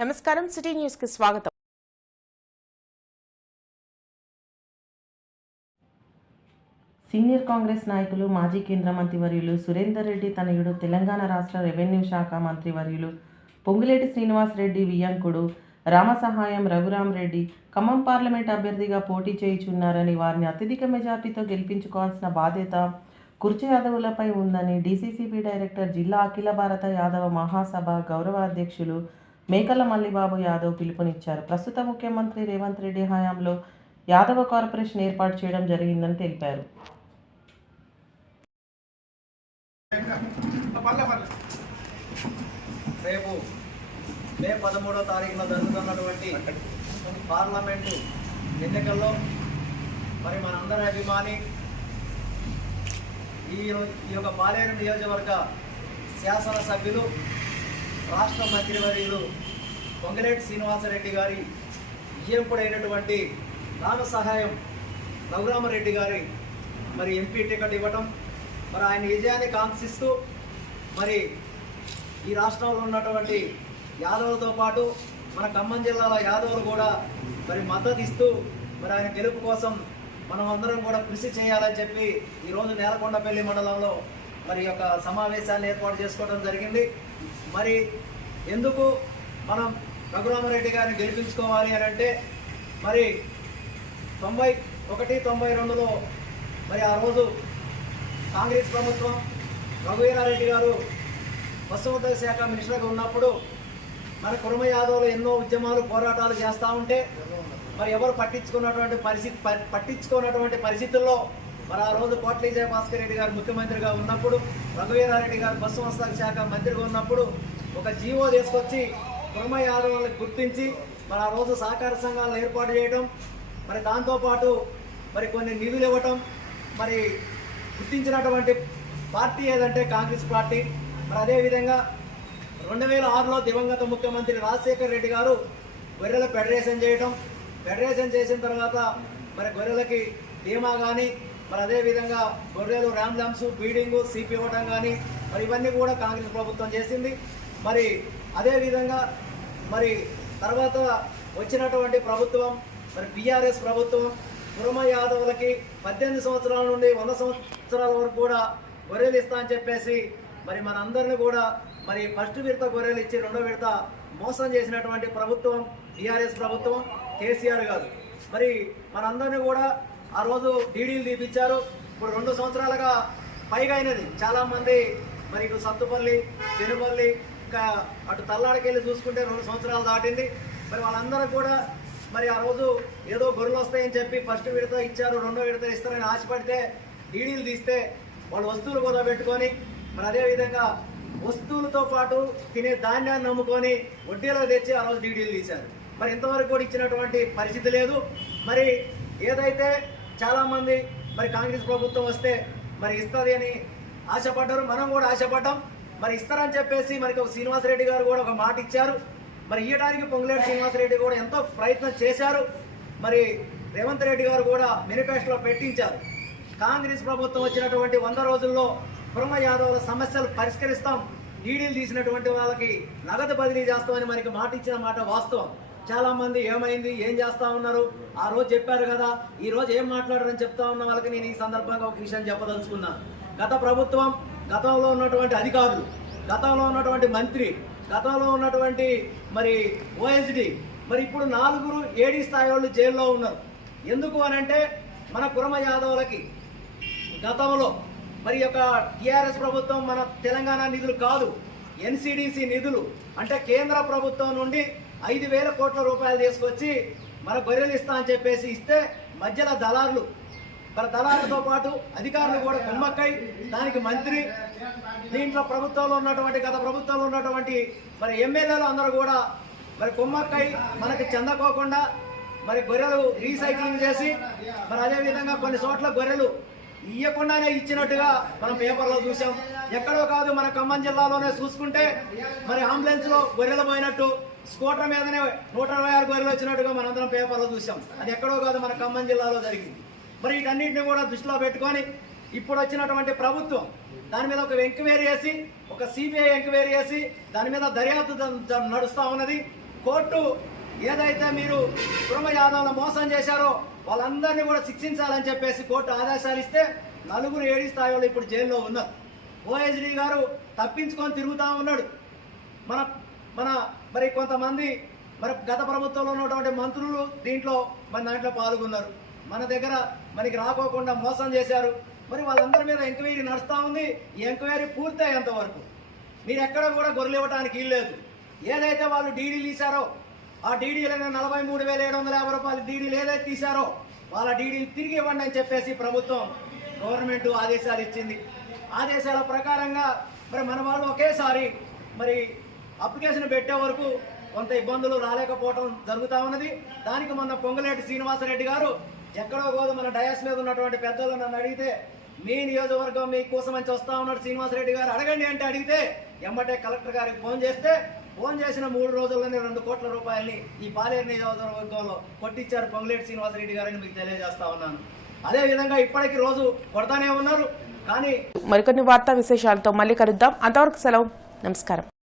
నమస్కారం సిటీ న్యూస్కి స్వాగతం. సీనియర్ కాంగ్రెస్ నాయకులు మాజీ కేంద్ర మంత్రివర్యులు సురేందర్ రెడ్డి తనయుడు తెలంగాణ రాష్ట్ర రెవెన్యూ శాఖ మంత్రివర్యులు పొంగులేటి శ్రీనివాస్ రెడ్డి రామసహాయం రఘురాం రెడ్డి ఖమ్మం పార్లమెంట్ అభ్యర్థిగా పోటీ చేయుచున్నారని వారిని అత్యధిక మెజార్టీతో గెలిపించుకోవాల్సిన బాధ్యత కుర్చీ యాదవులపై ఉందని డీసీసీబీ డైరెక్టర్ జిల్లా అఖిల భారత యాదవ మహాసభ గౌరవ అధ్యక్షులు మేకల మల్లిబాబు యాదవ్ పిలుపునిచ్చారు. ప్రస్తుత ముఖ్యమంత్రి రేవంత్ రెడ్డి హయాంలో యాదవ కార్పొరేషన్ ఏర్పాటు చేయడం జరిగిందని తెలిపారు. రేపు మే పదమూడో తారీఖున జరుగుతున్నటువంటి పార్లమెంటు ఎన్నికల్లో మరి మనందరి అభిమాని ఈ ఈ యొక్క పాలేరు నియోజకవర్గ శాసనసభ్యులు రాష్ట్ర మంత్రివర్యులు పొంగిరెడ్డి శ్రీనివాసరెడ్డి గారి ఇయ్యంపుడైనటువంటి రామ సహాయం రఘురామరెడ్డి గారి మరి ఎంపీ టికెట్ ఇవ్వటం మరి ఆయన విజయాన్ని కాంక్షిస్తూ మరి ఈ రాష్ట్రంలో ఉన్నటువంటి యాదవులతో పాటు మన ఖమ్మం జిల్లాల యాదవులు కూడా మరి మద్దతు ఇస్తూ మరి ఆయన గెలుపు కోసం మనం అందరం కూడా కృషి చేయాలని చెప్పి ఈరోజు నేలకొండపల్లి మండలంలో మరి యొక్క సమావేశాన్ని ఏర్పాటు చేసుకోవడం జరిగింది. మరి ఎందుకు మనం రఘురామరెడ్డి గారిని గెలిపించుకోవాలి అని అంటే మరి తొంభై ఒకటి తొంభై రెండులో మరి ఆ రోజు కాంగ్రెస్ ప్రభుత్వం రఘువీరారెడ్డి గారు పశువుల శాఖ మినిస్టర్గా ఉన్నప్పుడు మన కురమ యాదవ్లు ఎన్నో ఉద్యమాలు పోరాటాలు చేస్తూ ఉంటే మరి ఎవరు పట్టించుకున్నటువంటి పరిస్థితి ప- పట్టించుకున్నటువంటి పరిస్థితుల్లో మరి ఆ రోజు కోట్ల విజయ భాస్కర్ రెడ్డి గారు ముఖ్యమంత్రిగా ఉన్నప్పుడు రఘువీరారెడ్డి గారు బస్సు వస్తాల శాఖ మంత్రిగా ఉన్నప్పుడు ఒక జీవో తీసుకొచ్చి కుర్మ యాదవులను గుర్తించి మరి ఆ రోజు సహకార సంఘాలను ఏర్పాటు చేయడం మరి దాంతోపాటు మరి కొన్ని నిధులు ఇవ్వటం మరి గుర్తించినటువంటి పార్టీ ఏదంటే కాంగ్రెస్ పార్టీ. మరి అదేవిధంగా రెండు వేల ఆరులో దివంగత ముఖ్యమంత్రి రాజశేఖర్ రెడ్డి గారు గొర్రెల ఫెడరేషన్ చేయటం. ఫెడరేషన్ చేసిన తర్వాత మరి గొర్రెలకి బీమా కానీ మరి అదేవిధంగా గొర్రెలు ర్యామ్లామ్స్ బీడింగు సీపీ ఇవ్వటం కానీ మరి ఇవన్నీ కూడా కాంగ్రెస్ ప్రభుత్వం చేసింది. మరి అదేవిధంగా మరి తర్వాత వచ్చినటువంటి ప్రభుత్వం మరి బీఆర్ఎస్ ప్రభుత్వం కురమ యాదవులకి పద్దెనిమిది సంవత్సరాల నుండి వంద సంవత్సరాల వరకు కూడా గొర్రెలు ఇస్తా అని చెప్పేసి మరి మనందరిని కూడా మరి ఫస్ట్ విడత గొర్రెలు ఇచ్చి రెండో విడత మోసం చేసినటువంటి ప్రభుత్వం టీఆర్ఎస్ ప్రభుత్వం కేసీఆర్ గారు. మరి మనందరినీ కూడా ఆ రోజు డీడీలు తీపిచ్చారు. ఇప్పుడు రెండు సంవత్సరాలుగా పైగా అయినది. చాలామంది మరి ఇటు సత్తుపల్లి పెనుపల్లి ఇంకా అటు తల్లాడికెళ్ళి చూసుకుంటే రెండు సంవత్సరాలు దాటింది. మరి వాళ్ళందరూ కూడా మరి ఆ రోజు ఏదో గొర్రెలు వస్తాయని చెప్పి ఫస్ట్ విడత ఇచ్చారు రెండో విడత ఇస్తారని ఆశపడితే డీడీలు తీస్తే వాళ్ళు వస్తువులు కూడా పెట్టుకొని మరి అదేవిధంగా వస్తువులతో పాటు తినే ధాన్యాన్ని నమ్ముకొని వడ్డీలో తెచ్చి ఆ రోజు డీడీలు తీశారు. మరి ఇంతవరకు కూడా ఇచ్చినటువంటి పరిస్థితి లేదు. మరి ఏదైతే చాలామంది మరి కాంగ్రెస్ ప్రభుత్వం వస్తే మరి ఇస్తుంది అని ఆశపడ్డారు. మనం కూడా ఆశపడ్డాం. మరి ఇస్తారని చెప్పేసి మరి ఒక శ్రీనివాసరెడ్డి గారు కూడా ఒక మాట ఇచ్చారు. మరి ఇవ్వడానికి పొంగులేటి శ్రీనివాసరెడ్డి కూడా ఎంతో ప్రయత్నం చేశారు. మరి రేవంత్ రెడ్డి గారు కూడా మేనిఫెస్టోలో పెట్టించారు. కాంగ్రెస్ ప్రభుత్వం వచ్చినటువంటి వంద రోజుల్లో కుర్మ యాదవుల సమస్యలు పరిష్కరిస్తాం. డీడీలు తీసినటువంటి వాళ్ళకి నగదు బదిలీ చేస్తామని మనకి మాట ఇచ్చిన మాట వాస్తవం. చాలా మంది ఏమైంది? ఏం చేస్తా ఉన్నారు? ఆ రోజు చెప్పారు కదా ఈ రోజు ఏం మాట్లాడారని చెప్తా ఉన్న వాళ్ళకి నేను ఈ సందర్భంగా ఒక విషయం చెప్పదలుచుకున్నాను గత ప్రభుత్వం గతంలో ఉన్నటువంటి అధికారులు గతంలో ఉన్నటువంటి మంత్రి గతంలో ఉన్నటువంటి మరి ఓఎస్డి మరి ఇప్పుడు నాలుగురు ఏడీ స్థాయి వాళ్ళు జైల్లో ఉన్నారు. ఎందుకు అనంటే మన కురమ యాదవులకి గతంలో మరి యొక్క టిఆర్ఎస్ ప్రభుత్వం మన తెలంగాణ నిధులు కాదు ఎన్సిడిసి నిధులు అంటే కేంద్ర ప్రభుత్వం నుండి ఐదు వేల కోట్ల రూపాయలు తీసుకొచ్చి మన గొర్రెలు ఇస్తా అని చెప్పేసి ఇస్తే మధ్యలో దళారులు మన దళారులతో పాటు అధికారులు కూడా కుమ్మక్కై దానికి మంత్రి దీంట్లో ప్రభుత్వంలో ఉన్నటువంటి గత ప్రభుత్వంలో ఉన్నటువంటి మరి ఎమ్మెల్యేలు అందరూ కూడా మరి కుమ్మక్కై మనకి చెందకోకుండా మరి గొర్రెలు రీసైక్లింగ్ చేసి మరి అదే విధంగా కొన్ని చోట్ల గొర్రెలు ఇయ్యకుండానే ఇచ్చినట్టుగా మనం పేపర్లో చూసాం ఎక్కడో కాదు మన ఖమ్మం జిల్లాలోనే చూసుకుంటే మరి అంబులెన్స్లో గొర్రెలు పోయినట్టు స్కూటర్ మీదనే నూట ఇరవై ఆరు గొర్రెలు వచ్చినట్టుగా మనందరం పేపర్లో చూసాం. అది ఎక్కడో కాదు మన ఖమ్మం జిల్లాలో జరిగింది. మరి వీటన్నిటిని కూడా దృష్టిలో పెట్టుకొని ఇప్పుడు వచ్చినటువంటి ప్రభుత్వం దాని మీద ఒక ఎంక్వైరీ చేసి ఒక సిబిఐ ఎంక్వైరీ చేసి దాని మీద దర్యాప్తు నడుస్తూ ఉన్నది. కోర్టు ఏదైతే మీరు కుటుంబ యాదవులను మోసం చేశారో వాళ్ళందరినీ కూడా శిక్షించాలని చెప్పేసి కోర్టు ఆదేశాలు ఇస్తే నలుగురు ఏడి స్థాయిలో ఇప్పుడు జైల్లో ఉన్నారు. ఓఎస్డీ గారు తప్పించుకొని తిరుగుతూ ఉన్నాడు. మన మన మరి కొంతమంది మరి గత ప్రభుత్వంలో ఉన్నటువంటి మంత్రులు దీంట్లో మన దాంట్లో పాల్గొన్నారు. మన దగ్గర మనకి రాకోకుండా మోసం చేశారు. మరి వాళ్ళందరి మీద ఎంక్వైరీ నడుస్తూ ఉంది. ఈ ఎంక్వైరీ పూర్తయ్యేంత వరకు. మీరు ఎక్కడ కూడా గొర్రెలు ఇవ్వడానికి ఇల్లేదు ఏదైతే వాళ్ళు డీడీలు తీశారో ఆ డీడీలను నలభై మూడు వేల ఏడు వందల యాభై రూపాయలు డీడీలు ఏదైతే తీశారో వాళ్ళ డీడీలు తిరిగి ఇవ్వండి అని చెప్పేసి ప్రభుత్వం గవర్నమెంట్ ఆదేశాలు ఇచ్చింది. ఆదేశాల ప్రకారంగా మరి మన వాళ్ళు ఒకేసారి మరి అప్లికేషన్ పెట్టే వరకు కొంత ఇబ్బందులు రాలేకపోవటం జరుగుతూ ఉన్నది. దానికి మొన్న పొంగులేటి శ్రీనివాసరెడ్డి గారు ఎక్కడో కోదు మన డయాస్ మీద ఉన్నటువంటి పెద్దలు నన్ను అడిగితే మీ నియోజకవర్గం మీకోసం అని వస్తా ఉన్నాడు శ్రీనివాసరెడ్డి గారు. అడగండి అంటే అడిగితే ఎమ్మటే కలెక్టర్ గారికి ఫోన్ చేస్తే ఫోన్ చేసిన మూడు రోజుల్లోనే రెండు కోట్ల రూపాయల్ని ఈ పాలేరు నియోజకవర్గంలో కొట్టించారు పొంగులేటి శ్రీనివాసరెడ్డి గారని మీకు తెలియజేస్తా ఉన్నాను. అదే విధంగా ఇప్పటికి రోజు కొడతానే ఉన్నారు. కానీ మరికొన్ని వార్తా విశేషాలతో మళ్ళీ కలుద్దాం. అంతవరకు సెలవు. నమస్కారం.